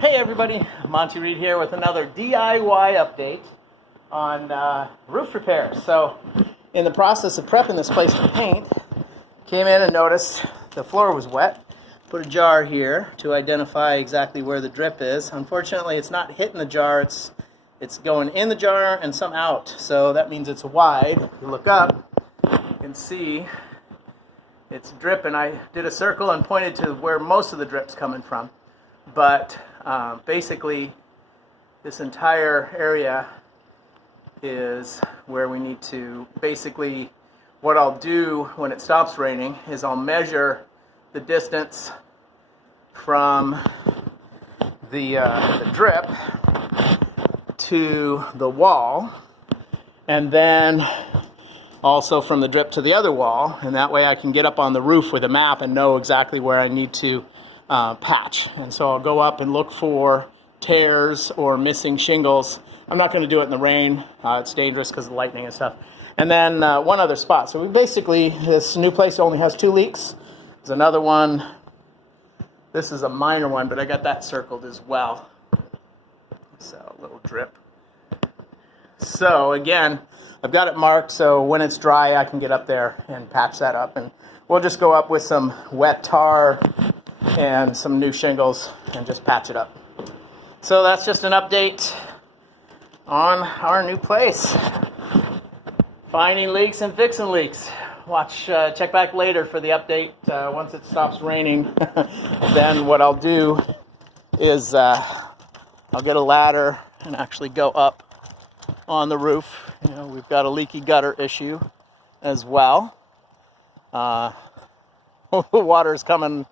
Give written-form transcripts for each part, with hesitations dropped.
Hey everybody, Monty Reed here with another DIY update on roof repairs. So, in the process of prepping this place to paint, came in and noticed the floor was wet. Put a jar here to identify exactly where the drip is. Unfortunately, it's not hitting the jar, it's going in the jar and some out. So that means it's wide. If you look up, you can see it's dripping. I did a circle and pointed to where most of the drip's coming from. But basically, this entire area is where we need to, basically, what I'll do when it stops raining is I'll measure the distance from the drip to the wall, and then also from the drip to the other wall, and that way I can get up on the roof with a map and know exactly where I need to patch. And so I'll go up and look for tears or missing shingles. I'm not going to do it in the rain. It's dangerous because of the lightning and stuff. And then one other spot. So we basically, this new place only has 2 leaks. There's another one. This is a minor one, but I got that circled as well. So a little drip. So again, I've got it marked so when it's dry I can get up there and patch that up. And we'll just go up with some wet tar and some new shingles and just patch it up. So that's just an update on our new place. Finding leaks and fixing leaks. Check back later for the update once it stops raining. Then what I'll do is I'll get a ladder and actually go up on the roof. You know, we've got a leaky gutter issue as well. The water is coming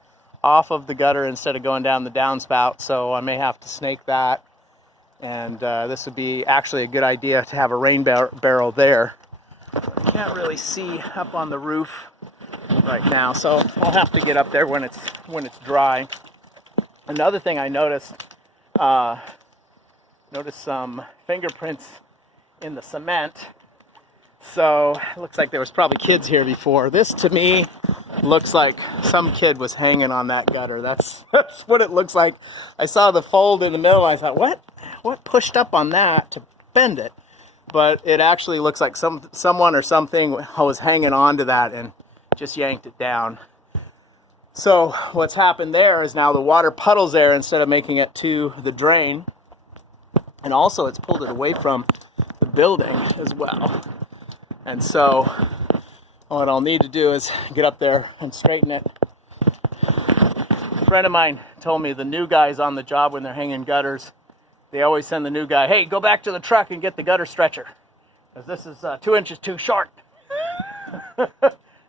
off of the gutter instead of going down the downspout, so I may have to snake that. And this would be actually a good idea to have a rain barrel there. I can't really see up on the roof right now, so I'll have to get up there when it's dry. Another thing I noticed some fingerprints in the cement. So it looks like there was probably kids here before. This to me looks like some kid was hanging on that gutter. That's what it looks like. I saw the fold in the middle. I thought, what pushed up on that to bend it? But it actually looks like someone or something was hanging on to that and just yanked it down. So what's happened there is now the water puddles there instead of making it to the drain. And also it's pulled it away from the building as well. And so what I'll need to do is get up there and straighten it. A friend of mine told me the new guys on the job, when they're hanging gutters, they always send the new guy, hey, go back to the truck and get the gutter stretcher, because this is 2 inches too short.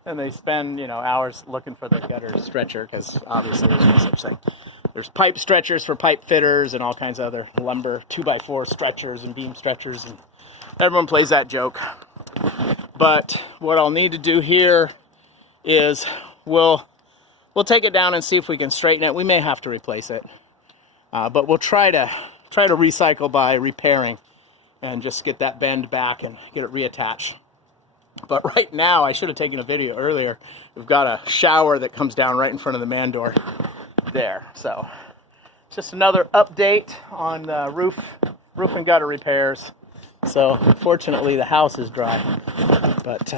And they spend, hours looking for the gutter stretcher, because obviously there's no such thing. There's pipe stretchers for pipe fitters and all kinds of other lumber 2x4 stretchers and beam stretchers, and everyone plays that joke. But what I'll need to do here is we'll take it down and see if we can straighten it. We may have to replace it, but we'll try to recycle by repairing and just get that bend back and get it reattached. But right now, I should have taken a video earlier. We've got a shower that comes down right in front of the man door there. So just another update on roof and gutter repairs. So fortunately the house is dry, but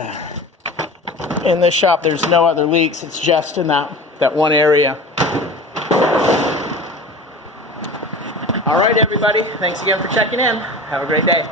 in this shop there's no other leaks. It's just in that one area. All right, everybody, thanks again for checking in. Have a great day.